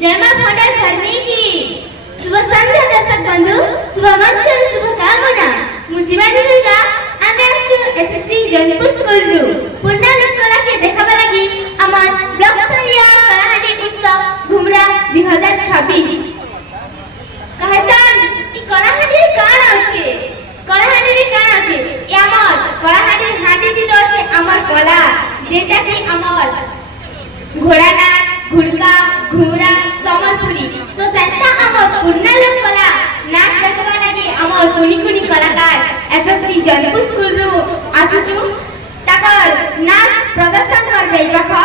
जय मां भंडार धरनी की शुभ संध्या दर्शक बंधु शुभ मंच शुभकामना मुसिबानी दुर्गा आमे आसु एसएसटी जयपुर स्कूल रु पूर्णालोक कला के देखाबा लागि आमार ब्लॉक स्तरीय कलाहांडी उत्सव घुमरा 2026 कहसान ई कलाहांडी काण अछि कलाहांडी काण अछि ए आमार कलाहांडी हांडी दिलो अछि आमार कला जेटा कि आमार घोड़ा नाच घुड़का घुमरा समलपुरी तो सेंता आमार पूर्णालोक कला नाच देखबा लागि आमार कोनी कोनी कलाकार एसएसटी जयपुर स्कूल रु आसुछु ताकर नाच प्रदर्शन करबे रखा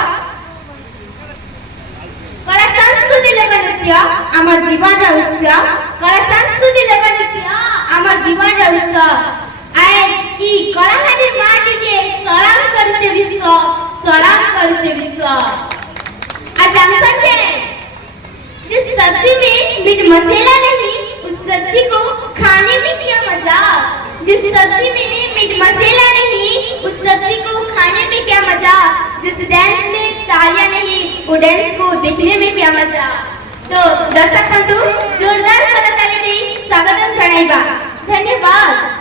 कला संस्कृति लोक नृत्य आमार जीवन रा उत्सव कला संस्कृति लोक नृत्य आमार जीवन रा उत्सव आज ई कलाहांडी माटी के सलाम करछे विश्व सलाम करछे विश्व आज हम सकते जिस सब्जी में मीठ मसाला नहीं उस सब्जी को खाने में क्या मजा जिस सब्जी में मीठ मसाला नहीं उस सब्जी को खाने में क्या मजा जिस डांस में तालियां नहीं वो डांस को देखने में क्या मजा तो दर्शक बंधु जोरदार करताली दे स्वागतम जणाइबा धन्यवाद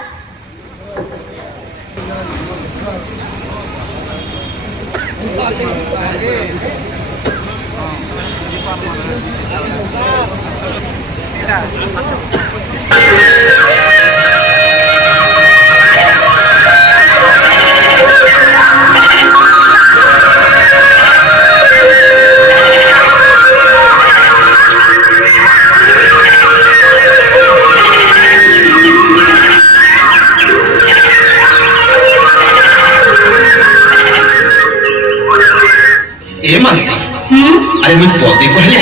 ए मानती अरे मुई पदे कहले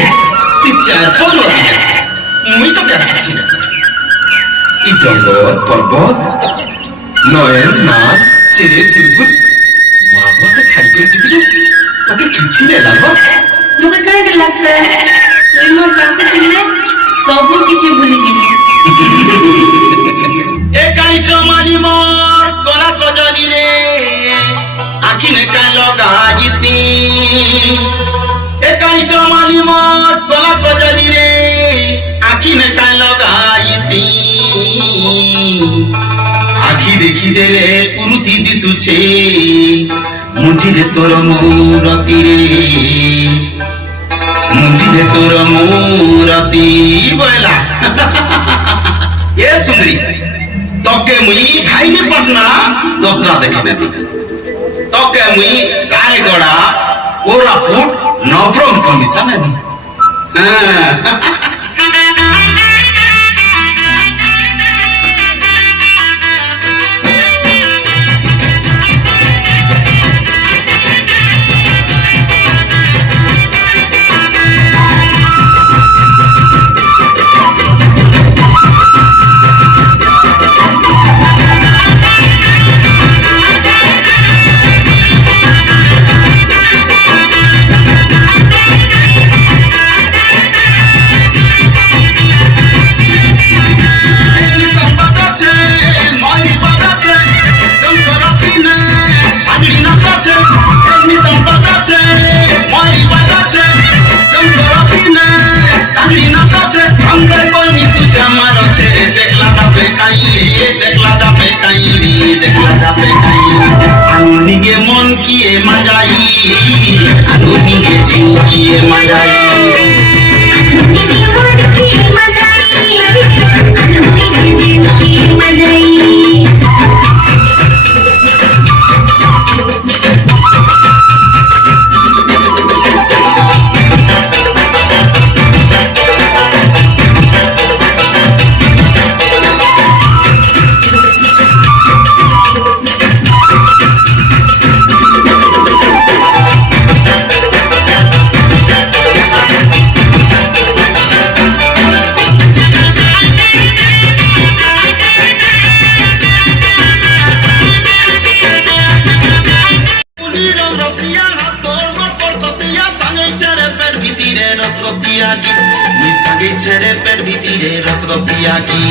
ती चार पद लगी जा मुई तो क्या किछि ना ई जंगल पर्वत नयन नाथ चिरे चिरगुट मां बाप के छाड़ी कर जिबि जे तोके किछि ने लागो मुके काहे के लागते तुई मोर पासे थिले सब किछि भूली जिमि ए काई चमाली मोर कला कजली रे आखि ने का लगाईती ए काई चमाली मोर कला कजली रे आखि ने का लगाईती आखि देखि देले पुरुति दिसुछे मुझिले तोर मूरति रे मुझिले तोर मूरति बोला ए सुंदरी तोके मुई भाई ने पटना दूसरा देखे देबी तोके मुई रायगड़ा कोरापुट नवरंग कंडीशन है मन किए मजाई आधुनिक जीव किए मजाई रसिया की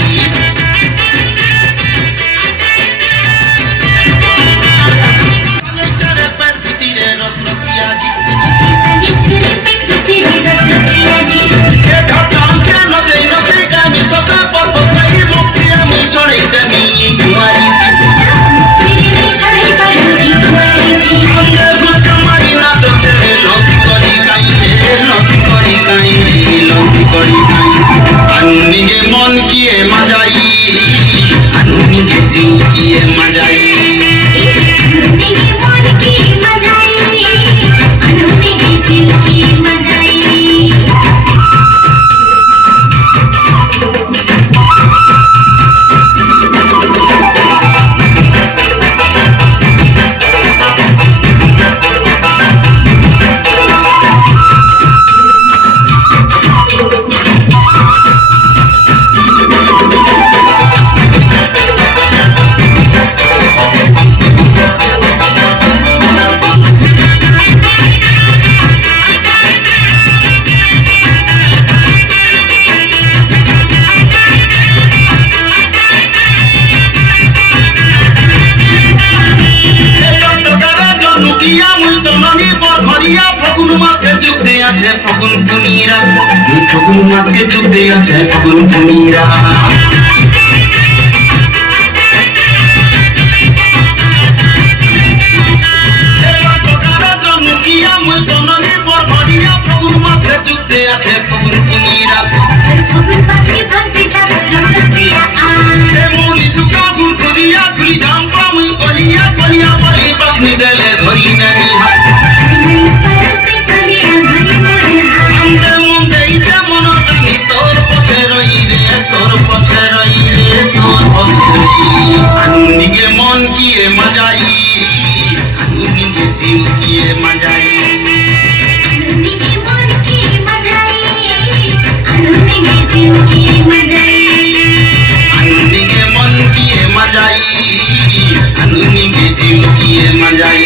रसिया की যুক্তে আছে ফাগুন পুনিরা, ফাগুন মাসে যুক্তে আছে ফাগুন পুনিরা। ফাগুন মাসে যুক্তে আছে ফাগুন পুনিরা, ফাগুন মাসে ভাঙতে যাবে রসিয়া মৌলি টুকা গুল করিয়া গুলি ধাম পামুই করিয়া করিয়া বলি বাগনি দেলে ধরি নানি হাত। আমদে মন্দে ইচ্ছা মনৰ টানি তোর পছে রই রে, তোর পছে রই রে, তোর পছে রই। আনুনিকে মন কিয়ে মজাই, আনুনিকে জিউ কিয়ে মজাই, আনুনিকে মন কি মজাই, আনুনিকে জিউ কি মজাই, আনুনিকে মন কিয়ে মজাই, আনুনিকে জিউ কিয়ে মজাই।